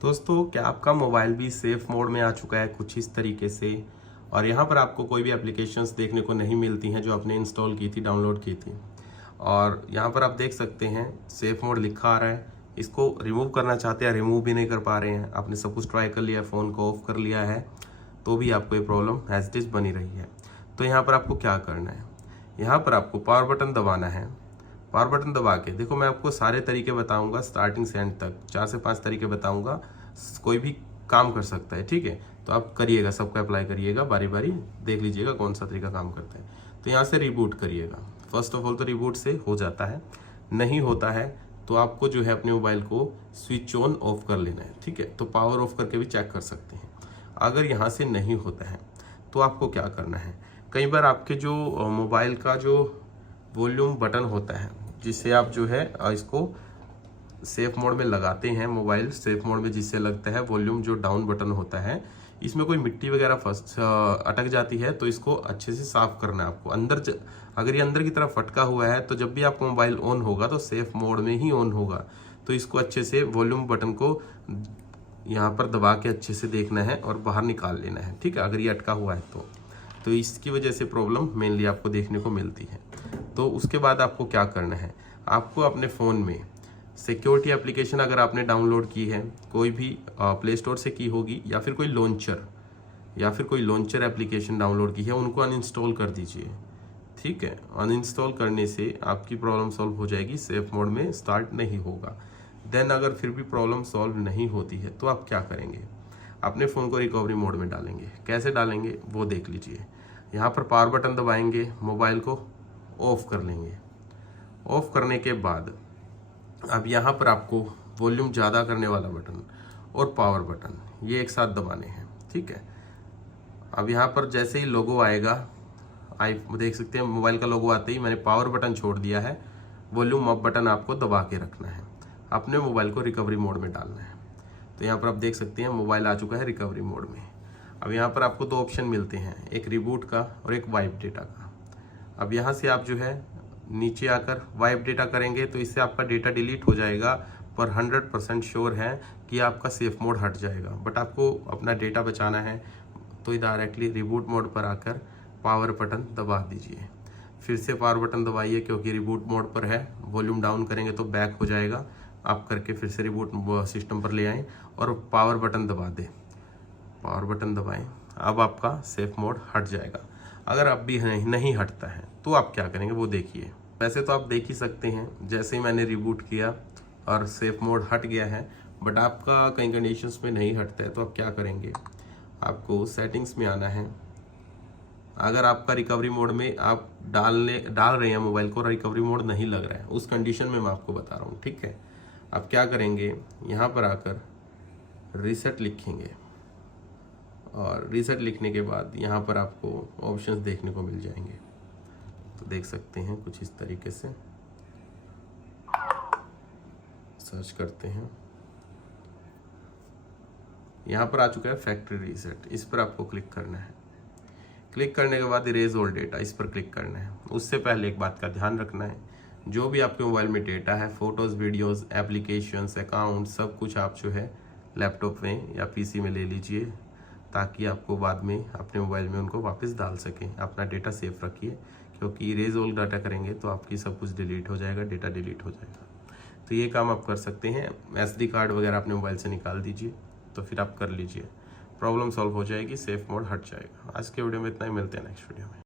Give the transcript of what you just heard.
दोस्तों, क्या आपका मोबाइल भी सेफ मोड में आ चुका है कुछ इस तरीके से, और यहाँ पर आपको कोई भी एप्लीकेशंस देखने को नहीं मिलती हैं जो आपने इंस्टॉल की थी, डाउनलोड की थी। और यहाँ पर आप देख सकते हैं सेफ मोड लिखा आ रहा है। इसको रिमूव करना चाहते हैं, रिमूव भी नहीं कर पा रहे हैं। आपने सब कुछ ट्राई कर लिया, फ़ोन को ऑफ कर लिया है, तो भी आपको ये प्रॉब्लम एज इट इज़ बनी रही है। तो यहाँ पर आपको क्या करना है, यहाँ पर आपको पावर बटन दबाना है। पावर बटन दबा के देखो, मैं आपको सारे तरीके बताऊंगा स्टार्टिंग से एंड तक, 4 से 5 तरीके बताऊंगा। कोई भी काम कर सकता है, ठीक है। तो आप करिएगा, सबको अप्लाई करिएगा, बारी बारी देख लीजिएगा कौन सा तरीका काम करता है। तो यहाँ से रिबूट करिएगा। फर्स्ट ऑफ ऑल तो रिबूट से हो जाता है, नहीं होता है तो आपको जो है अपने मोबाइल को स्विच ऑन ऑफ कर लेना है, ठीक है। तो पावर ऑफ करके भी चेक कर सकते हैं। अगर यहाँ से नहीं होता है तो आपको क्या करना है, कई बार आपके जो मोबाइल का जो वॉल्यूम बटन होता है, जिससे आप जो है इसको सेफ मोड में लगाते हैं, मोबाइल सेफ मोड में जिससे लगता है वॉल्यूम जो डाउन बटन होता है, इसमें कोई मिट्टी वगैरह अटक जाती है, तो इसको अच्छे से साफ करना है आपको। अगर ये अंदर की तरफ अटका हुआ है तो जब भी आपका मोबाइल ऑन होगा तो सेफ मोड में ही ऑन होगा। तो इसको अच्छे से वॉल्यूम बटन को यहाँ पर दबा के अच्छे से देखना है और बाहर निकाल लेना है, ठीक है। अगर ये अटका हुआ है तो इसकी वजह से प्रॉब्लम मेनली आपको देखने को मिलती है। तो उसके बाद आपको क्या करना है, आपको अपने फ़ोन में सिक्योरिटी एप्लीकेशन अगर आपने डाउनलोड की है, कोई भी प्ले स्टोर से की होगी, या फिर कोई लॉन्चर एप्लीकेशन डाउनलोड की है, उनको अनइंस्टॉल कर दीजिए, ठीक है। अनइंस्टॉल करने से आपकी प्रॉब्लम सॉल्व हो जाएगी, सेफ मोड में स्टार्ट नहीं होगा। देन अगर फिर भी प्रॉब्लम सॉल्व नहीं होती है तो आप क्या करेंगे, अपने फ़ोन को रिकवरी मोड में डालेंगे। कैसे डालेंगे वो देख लीजिए। यहाँ पर पावर बटन दबाएंगे, मोबाइल को ऑफ कर लेंगे। ऑफ करने के बाद अब यहाँ पर आपको वॉल्यूम ज़्यादा करने वाला बटन और पावर बटन ये एक साथ दबाने हैं, ठीक है। अब यहाँ पर जैसे ही लोगो आएगा, देख सकते हैं मोबाइल का लोगो आते ही मैंने पावर बटन छोड़ दिया है, वॉल्यूम अप बटन आपको दबा के रखना है, अपने मोबाइल को रिकवरी मोड में डालना है। तो यहाँ पर आप देख सकते हैं मोबाइल आ चुका है रिकवरी मोड में। अब यहाँ पर आपको 2 ऑप्शन मिलते हैं, एक रिबूट का और एक वाइप डेटा का। अब यहाँ से आप जो है नीचे आकर वाइप डेटा करेंगे तो इससे आपका डेटा डिलीट हो जाएगा, पर 100% श्योर है कि आपका सेफ मोड हट जाएगा। बट आपको अपना डेटा बचाना है तो डायरेक्टली रिबूट मोड पर आकर पावर बटन दबा दीजिए। फिर से पावर बटन दबाइए, क्योंकि रिबूट मोड पर है, वॉल्यूम डाउन करेंगे तो बैक हो जाएगा। आप करके फिर से रिबूट सिस्टम पर ले आएँ और पावर बटन दबा दें, पावर बटन दबाएं। अब आपका सेफ मोड हट जाएगा। अगर अब भी नहीं हटता है तो आप क्या करेंगे वो देखिए। वैसे तो आप देख ही सकते हैं, जैसे ही मैंने रिबूट किया और सेफ मोड हट गया है, बट आपका कई कंडीशंस में नहीं हटता है तो आप क्या करेंगे, आपको सेटिंग्स में आना है। अगर आपका रिकवरी मोड में आप डाल रहे हैं मोबाइल को, रिकवरी मोड नहीं लग रहा है, उस कंडीशन में मैं आपको बता रहा हूँ, ठीक है। आप क्या करेंगे, यहाँ पर आकर रीसेट लिखेंगे, और रीसेट लिखने के बाद यहाँ पर आपको ऑप्शंस देखने को मिल जाएंगे। तो देख सकते हैं कुछ इस तरीके से सर्च करते हैं, यहाँ पर आ चुका है फैक्ट्री रीसेट। इस पर आपको क्लिक करना है। क्लिक करने के बाद इरेज ऑल डेटा, इस पर क्लिक करना है। उससे पहले एक बात का ध्यान रखना है, जो भी आपके मोबाइल में डेटा है, फोटोज़, वीडियोज़, एप्लीकेशंस, अकाउंट, सब कुछ आप जो है लैपटॉप में या पीसी में ले लीजिए, ताकि आपको बाद में अपने मोबाइल में उनको वापस डाल सकें। अपना डेटा सेफ रखिए, क्योंकि इरेज ऑल डाटा करेंगे तो आपकी सब कुछ डिलीट हो जाएगा, डेटा डिलीट हो जाएगा। तो ये काम आप कर सकते हैं। SD कार्ड वगैरह अपने मोबाइल से निकाल दीजिए, तो फिर आप कर लीजिए, प्रॉब्लम सॉल्व हो जाएगी, सेफ मोड हट जाएगा। आज के वीडियो में इतना ही, मिलते हैं नेक्स्ट वीडियो में।